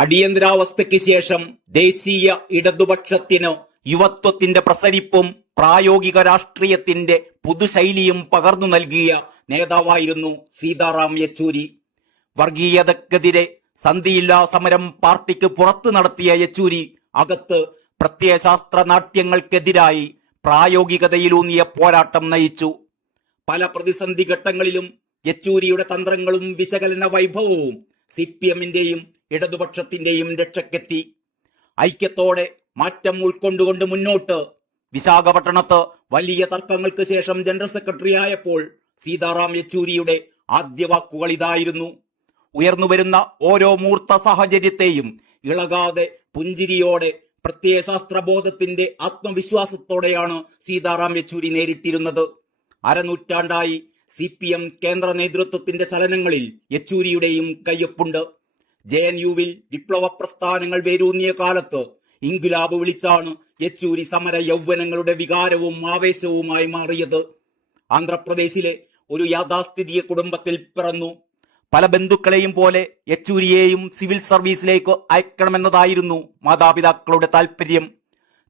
അടിയന്തരാവസ്ഥയ്ക്ക് ശേഷം ദേശീയ ഇടതുപക്ഷത്തിന് യുവത്വത്തിന്റെ പ്രസരിപ്പും പ്രായോഗിക രാഷ്ട്രീയത്തിന്റെ പുതുശൈലിയും പകർന്നു നൽകിയ നേതാവായിരുന്നു സീതാറാം യെച്ചൂരി. വർഗീയതക്കെതിരെ സന്ധിയില്ലാ സമരം പാർട്ടിക്ക് പുറത്തു നടത്തിയ യെച്ചൂരി അകത്ത് പ്രത്യയശാസ്ത്ര നാട്യങ്ങൾക്കെതിരായി പ്രായോഗികതയിലൂന്നിയ പോരാട്ടം നയിച്ചു. പല പ്രതിസന്ധി ഘട്ടങ്ങളിലും യെച്ചൂരിയുടെ തന്ത്രങ്ങളും വിശകലന വൈഭവവും CPM-ന്റെയും ഇടതുപക്ഷത്തിന്റെയും രക്ഷക്കെത്തി. ഐക്യത്തോടെ മാറ്റം ഉൾക്കൊണ്ടുകൊണ്ട് മുന്നോട്ട്. വിശാഖപട്ടണത്ത് വലിയ തർക്കങ്ങൾക്ക് ശേഷം ജനറൽ സെക്രട്ടറി ആയപ്പോൾ സീതാറാം യെച്ചൂരിയുടെ ആദ്യ വാക്കുകൾ ഇതായിരുന്നു: ഉയർന്നുവരുന്ന ഓരോ മൂർത്ത സാഹചര്യത്തെയും ഇളകാതെ പുഞ്ചിരിയോടെ പ്രത്യയശാസ്ത്രബോധത്തിന്റെ ആത്മവിശ്വാസത്തോടെയാണ് സീതാറാം യെച്ചൂരി നേരിട്ടിരുന്നത്. അരനൂറ്റാണ്ടായി CPM കേന്ദ്ര നേതൃത്വത്തിന്റെ ചലനങ്ങളിൽ യെച്ചൂരിയുടെയും കയ്യൊപ്പുണ്ട്. JNU-വിൽ വിപ്ലവ പ്രസ്ഥാനങ്ങൾ വേരൂന്നിയ കാലത്ത് ഇൻകുലാബ് വിളിച്ചാണ് യെച്ചൂരി സമര യൗവനങ്ങളുടെ വികാരവും ആവേശവുമായി മാറിയത്. ആന്ധ്രാപ്രദേശിലെ ഒരു യാഥാസ്ഥിതിക കുടുംബത്തിൽ പിറന്നു. പല ബന്ധുക്കളെയും പോലെ യെച്ചൂരിയെയും സിവിൽ സർവീസിലേക്ക് അയക്കണമെന്നതായിരുന്നു മാതാപിതാക്കളുടെ താല്പര്യം.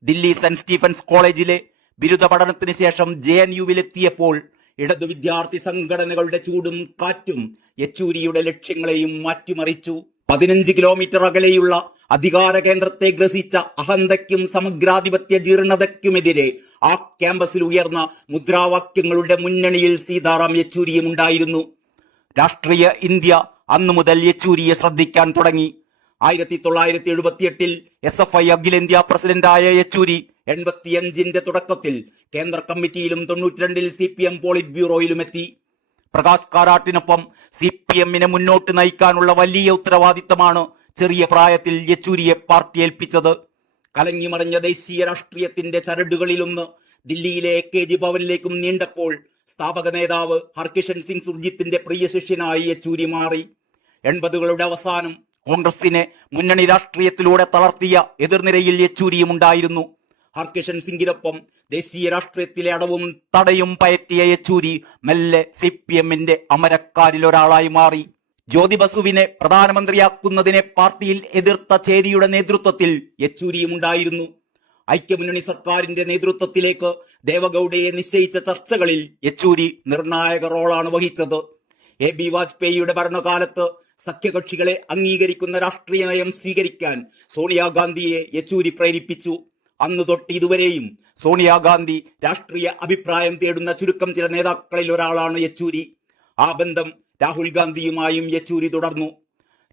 ദില്ലി സെന്റ് സ്റ്റീഫൻസ് കോളേജിലെ ബിരുദ പഠനത്തിന് ശേഷം JNU-വിലെത്തിയപ്പോൾ ഇടതു വിദ്യാർത്ഥി സംഘടനകളുടെ ചൂടും കാറ്റും യെച്ചൂരിയുടെ ലക്ഷ്യങ്ങളെയും മാറ്റിമറിച്ചു. 15 കിലോമീറ്റർ അകലെയുള്ള അധികാര കേന്ദ്രത്തെ ഗ്രസിച്ച അഹന്തയ്ക്കും സമഗ്രാധിപത്യ ജീർണതയ്ക്കുമെതിരെ ആ ക്യാമ്പസിൽ ഉയർന്ന മുദ്രാവാക്യങ്ങളുടെ മുന്നണിയിൽ സീതാറാം യെച്ചൂരിയും ഉണ്ടായിരുന്നു. രാഷ്ട്രീയ ഇന്ത്യ അന്നു മുതൽ യെച്ചൂരിയെ ശ്രദ്ധിക്കാൻ തുടങ്ങി. 1978 SFI അഖിലേന്ത്യാ പ്രസിഡന്റായ യെച്ചൂരി 85-ന്റെ തുടക്കത്തിൽ കേന്ദ്ര കമ്മിറ്റിയിലും 92-ൽ CPM പോളിറ്റ് ബ്യൂറോയിലും എത്തി. പ്രകാശ് കാരാട്ടിനൊപ്പം CPM-നെ മുന്നോട്ട് നയിക്കാനുള്ള വലിയ ഉത്തരവാദിത്തമാണ് ചെറിയ പ്രായത്തിൽ യെച്ചൂരിയെ പാർട്ടി ഏൽപ്പിച്ചത്. കലങ്ങിമറിഞ്ഞ ദേശീയ രാഷ്ട്രീയത്തിന്റെ ചരടുകളിലൊന്ന് ദില്ലിയിലെ AKG ഭവനിലേക്കും നീണ്ടപ്പോൾ സ്ഥാപക നേതാവ് ഹർകിഷൻ സിംഗ് സുർജിത്തിന്റെ പ്രിയ ശിഷ്യനായി യെച്ചൂരി മാറി. 80കളുടെ അവസാനം കോൺഗ്രസിനെ മുന്നണി രാഷ്ട്രീയത്തിലൂടെ തളർത്തിയ എതിർനിരയിൽ യെച്ചൂരിയും ഉണ്ടായിരുന്നു. ഹർകിഷൻ സിംഗിനൊപ്പം ദേശീയ രാഷ്ട്രീയത്തിലെ അടവും തടയും പയറ്റിയ യെച്ചൂരി മെല്ലെ CPM-ന്റെ അമരക്കാരിൽ ഒരാളായി മാറി. ജ്യോതി ബസുവിനെ പ്രധാനമന്ത്രിയാക്കുന്നതിനെ പാർട്ടിയിൽ എതിർത്ത ചേരിയുടെ നേതൃത്വത്തിൽ യെച്ചൂരിയും ഉണ്ടായിരുന്നു. ഐക്യമുന്നണി സർക്കാരിന്റെ നേതൃത്വത്തിലേക്ക് ദേവഗൌഡയെ നിശ്ചയിച്ച ചർച്ചകളിൽ യെച്ചൂരി നിർണായക റോളാണ് വഹിച്ചത്. AB വാജ്പേയിയുടെ ഭരണകാലത്ത് സഖ്യകക്ഷികളെ അംഗീകരിക്കുന്ന രാഷ്ട്രീയ നയം സ്വീകരിക്കാൻ സോണിയാഗാന്ധിയെ യെച്ചൂരി പ്രേരിപ്പിച്ചു. അന്നു തൊട്ട് ഇതുവരെയും സോണിയാഗാന്ധി രാഷ്ട്രീയ അഭിപ്രായം തേടുന്ന ചുരുക്കം ചില നേതാക്കളിൽ ഒരാളാണ് യെച്ചൂരി. ആ ബന്ധം രാഹുൽ ഗാന്ധിയുമായും യെച്ചൂരി തുടർന്നു.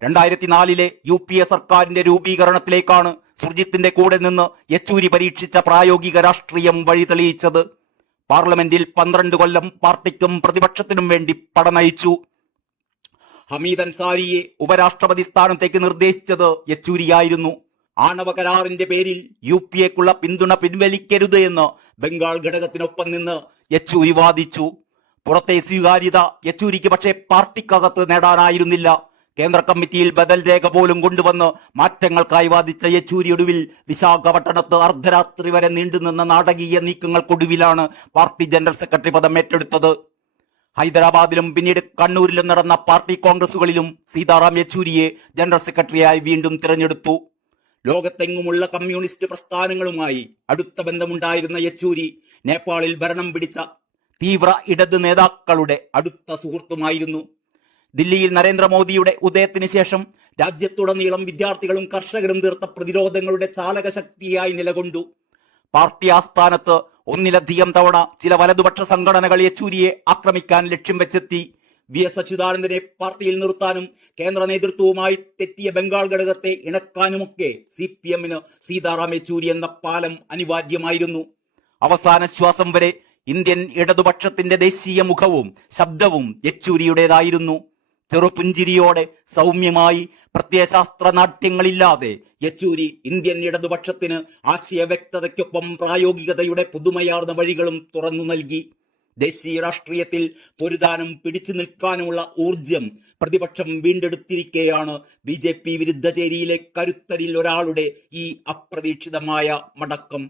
2004-ലെ UPA സർക്കാരിന്റെ രൂപീകരണത്തിലേക്കാണ് സുർജിത്തിന്റെ കൂടെ നിന്ന് യെച്ചൂരി പരീക്ഷിച്ച പ്രായോഗിക രാഷ്ട്രീയം വഴി തെളിയിച്ചത്. പാർലമെന്റിൽ 12 കൊല്ലം പാർട്ടിക്കും പ്രതിപക്ഷത്തിനും വേണ്ടി പടനയിച്ചു. ഹമീദ് അൻസാരിയെ ഉപരാഷ്ട്രപതി സ്ഥാനത്തേക്ക് നിർദ്ദേശിച്ചത് യെച്ചൂരിയായിരുന്നു. ആണവ കരാറിന്റെ പേരിൽ UPA-ക്കുള്ള പിന്തുണ പിൻവലിക്കരുത് എന്ന് ബംഗാൾ ഘടകത്തിനൊപ്പം നിന്ന് യെച്ചൂരി വാദിച്ചു. പുറത്തെ സ്വീകാര്യത യെച്ചൂരിക്ക് പക്ഷേ പാർട്ടിക്കകത്ത് നേടാനായിരുന്നില്ല. കേന്ദ്ര കമ്മിറ്റിയിൽ ബദൽ രേഖ പോലും കൊണ്ടുവന്ന് മാറ്റങ്ങൾക്കായി വാദിച്ച യെച്ചൂരി ഒടുവിൽ വിശാഖപട്ടണത്ത് അർദ്ധരാത്രി വരെ നീണ്ടുനിന്ന നാടകീയ നീക്കങ്ങൾക്കൊടുവിലാണ് പാർട്ടി ജനറൽ സെക്രട്ടറി പദം ഏറ്റെടുത്തത്. ഹൈദരാബാദിലും പിന്നീട് കണ്ണൂരിലും നടന്ന പാർട്ടി കോൺഗ്രസുകളിലും സീതാറാം യെച്ചൂരിയെ ജനറൽ സെക്രട്ടറിയായി വീണ്ടും തിരഞ്ഞെടുത്തു. ലോകത്തെങ്ങുമുള്ള കമ്മ്യൂണിസ്റ്റ് പ്രസ്ഥാനങ്ങളുമായി അടുത്ത ബന്ധമുണ്ടായിരുന്ന യെച്ചൂരി നേപ്പാളിൽ ഭരണം പിടിച്ച തീവ്ര ഇടത് നേതാക്കളുടെ അടുത്ത സുഹൃത്തുമായിരുന്നു. ദില്ലിയിൽ നരേന്ദ്രമോദിയുടെ ഉദയത്തിന് ശേഷം രാജ്യത്തുടനീളം വിദ്യാർത്ഥികളും കർഷകരും തീർത്ത പ്രതിരോധങ്ങളുടെ ചാലകശക്തിയായി നിലകൊണ്ടു. പാർട്ടി ആസ്ഥാനത്ത് ഒന്നിലധികം തവണ ചില വലതുപക്ഷ സംഘടനകൾ യെച്ചൂരിയെ ആക്രമിക്കാൻ ലക്ഷ്യം വെച്ചെത്തി. VS അച്യുതാനന്ദനെ പാർട്ടിയിൽ നിർത്താനും കേന്ദ്ര നേതൃത്വവുമായി തെറ്റിയ ബംഗാൾ ഘടകത്തെ ഇണക്കാനുമൊക്കെ CPM-ന് സീതാറാം യെച്ചൂരി എന്ന പാലം അനിവാര്യമായിരുന്നു. അവസാന ശ്വാസം വരെ ഇന്ത്യൻ ഇടതുപക്ഷത്തിന്റെ ദേശീയ മുഖവും ശബ്ദവും യെച്ചൂരിയുടേതായിരുന്നു. ചെറുപുഞ്ചിരിയോടെ സൗമ്യമായി പ്രത്യയശാസ്ത്ര നാട്യങ്ങളില്ലാതെ യെച്ചൂരി ഇന്ത്യൻ ഇടതുപക്ഷത്തിന് ആശയവ്യക്തതയ്ക്കൊപ്പം പ്രായോഗികതയുടെ പുതുമയാർന്ന വഴികളും തുറന്നു നൽകി. ദേശീയ രാഷ്ട്രീയത്തിൽ പൊരുതാനും പിടിച്ചു നിൽക്കാനുമുള്ള ഊർജം പ്രതിപക്ഷം വീണ്ടെടുത്തിരിക്കെയാണ് BJP വിരുദ്ധ ചേരിയിലെ കരുത്തരിൽ ഒരാളുടെ ഈ അപ്രതീക്ഷിതമായ മടക്കം.